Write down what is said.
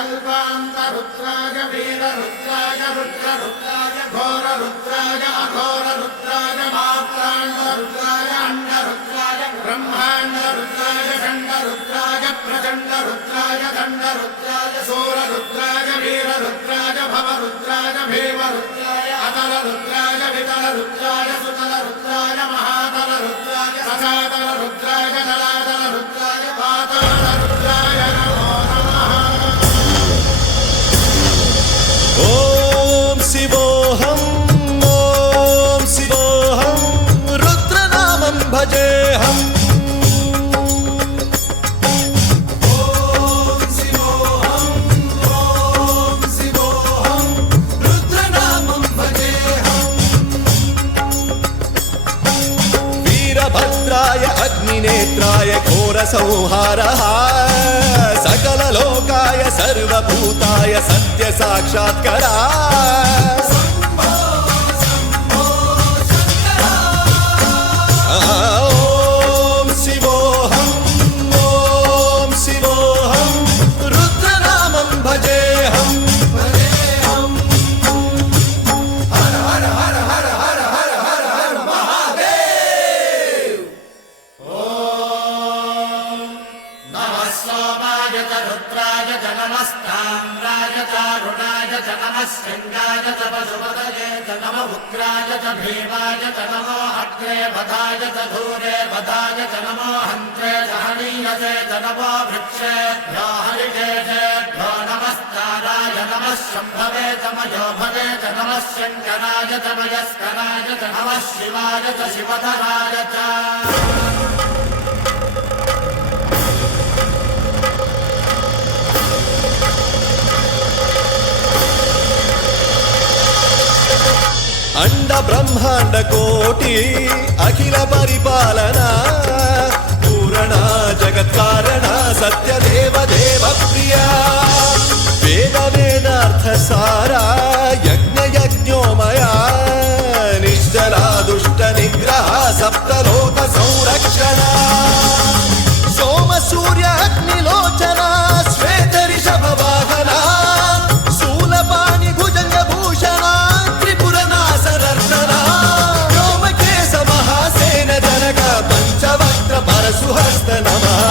कल्पान्तरुद्राय वीररुद्राय रुद्ररुद्राय घोररुद्राय अघोररुद्राय मात्राण्डरुद्राय अण्डरुद्राय ब्रह्माण्डरुद्राय खण्डरुद्राय प्रचण्डरुद्राय दण्डरुद्राय सूररुद्राय वीररुद्राय भवरुद्राय भीमरुद्राय अतलरुद्राय वितलरुद्राय सुतलरुद्राय महातलरुद्राय सचातलरुद्राय जलातलरुद्राय पातालरुद्राय नमो नमः। ॐ शिवोऽहं रुद्रनामं भजेऽहम्। वीरभद्राय अग्निनेत्राय घोरसंहारः सकललोकाय सर्वभूताय सत्यसाक्षात्करा। ॐ शिवोऽहं रुद्रनामं भजेऽहम्। हर हर हर हर हर हर हर हर महादेव। नमः सोमाय च रुद्राय च नमस्ताम्राय च रुणाय च नमः शृङ्गाय च पशुपतये च नमः उग्राय च भीमाय च नमो अग्रे वधाय च धूरे वधाय च नमो हन्त्रे च हनीयसे च नमो वृक्षेभ्यो हरिकेशेभ्यो नमस्काराय नमः शम्भवे च मयोभवे च नमः शङ्कराय च मयस्कराय च नमः शिवाय च शिवधराय च। अंड ब्रह्मांड कोटि अखिल परिपालना पूरणा जगत्कारणा सत्यदेव देव प्रिया वेद वेदार्थ सारा यज्ञ यज्ञोमया निश्चला दुष्ट निग्रह सप्तलोक संरक्षणा सोम सूर्य अग्निलोचना श्वेत ऋषभ वाहना शूलपाणि भुजंग भूषण व्योमकेश महासेन जनक पंचवक्त्र परशुहस्त नमः।